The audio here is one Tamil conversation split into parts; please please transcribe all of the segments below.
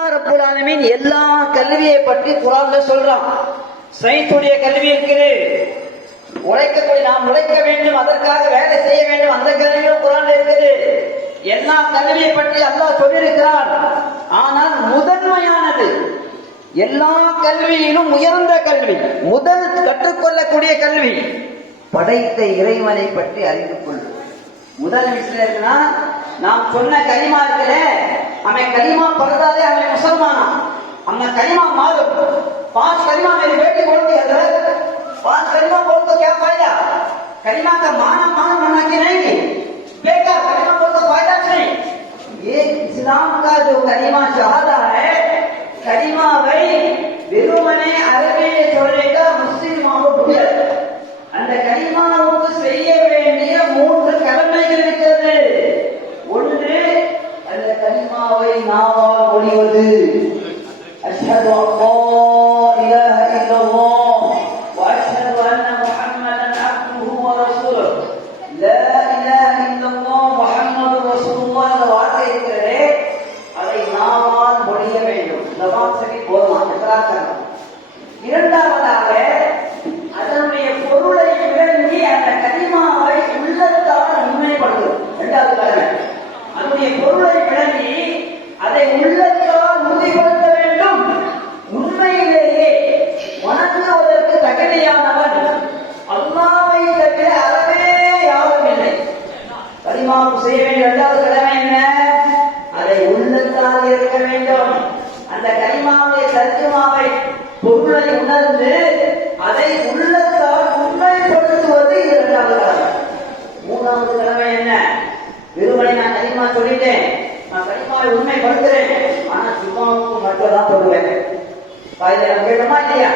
அல்லாஹ் எல்லா கல்வியை பற்றி குரான்ல சொல்றான். சயின்ஸுடைய கல்வி இருக்குது உழைக்கக்கூடிய நாம் உழைக்க வேண்டும் அதற்காக வேலை செய்ய வேண்டும் அந்த கல்வியும் குரான்ல இருக்குது. எல்லா கல்வியை பற்றி அல்லாஹ் சொல்லியிருக்கிறான். ஆனால் முதன்மையானது எல்லா கல்வியிலும் உயர்ந்த கல்வி முதல் கற்றுக்கொள்ளக்கூடிய கல்வி படைத்த இறைவனை பற்றி அறிந்து கொள்ளும். முதல் விஷயம் நாம் சொன்ன இருக்கிறேன் हमें कलीमा पढ़ डाले हमें मुसलमान। हमने कलीमा मालूम। पाँच कलीमा मेरी बेटी बोलती हज़रत। पाँच कलीमा बोल तो क्या फ़ायदा? कलीमा का माना, मान होना की नहीं? बेटा कलीमा बोल तो फ़ायदा नहीं। ये इस्लाम का जो कलीमा शहादा है कलीमा वही, बिरुमने अरबी கலிமாவை நாவால் மொழிவது அஷ்ஹது அல்லா இலாஹ இல்லல்லாஹ். வ அஷ்ஹது அன்ன முஹம்மதன் அப்துஹு வ ரசூலுஹு லா இலாஹ இல்லல்லாஹ் முஹம்மது ரசூலுல்லாஹ் என்ற வார்த்தை இருக்கிறதே அதை நாவால் மொழிய வேண்டும். ஜமாத் சரி போதுமா? இரண்டாவதாக அதனுடைய பொருளை விளங்கி அந்த கனிமாவை உள்ளத்தால் உண்மைப்படுத்தும் இரண்டாவது கடமை அதனுடைய பொருளை விளங்கி அதை உள்ளத்தால் உறுதிப்படுத்த வேண்டும். உண்மையிலேயே வணங்குவதற்கு தகுதியானவன் அல்லாவை தவிர அறவே யாரும் இல்லை. கனிமாவுக்கு செய்ய வேண்டிய இரண்டாவது கடமை என்ன? அதை உள்ளத்தால் இருக்க வேண்டும். அந்த கரிமாவை தர்ஜுமாவை பொருளை உணர்ந்து அதை உள்ளத்தால் உண்மைப்படுத்துவது இரண்டாவது கடமை. மூணாவது கடமை என்ன? வெறுமனை நான் கனிமா சொல்லிட்டேன். உண்மை கனிமாவை உண்மைப்படுத்துறேன் ஆனா ஜும்மாவுக்கு மட்டும் தான் சொல்லுவேன் காலையில கேட்டோமா இல்லையா?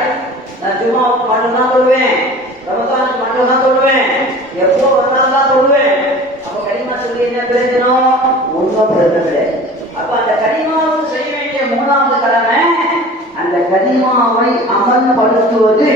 நான் ஜும்மாவுக்கு மட்டும் தான் சொல்லுவேன் ரமசானுக்கு மட்டும் தான் சொல்லுவேன் எப்போ வந்தாலும் தான் சொல்லுவேன் அப்ப கடிமா சொல்லி என்ன பிரயோஜனம்? ஒன்றும் பிரச்சனை கிடையாது அப்ப அந்த கடிமாவுக்கு செய்ய வேண்டிய மூணாவது கடமை அந்த கனிமாவை அமல்படுத்துவது.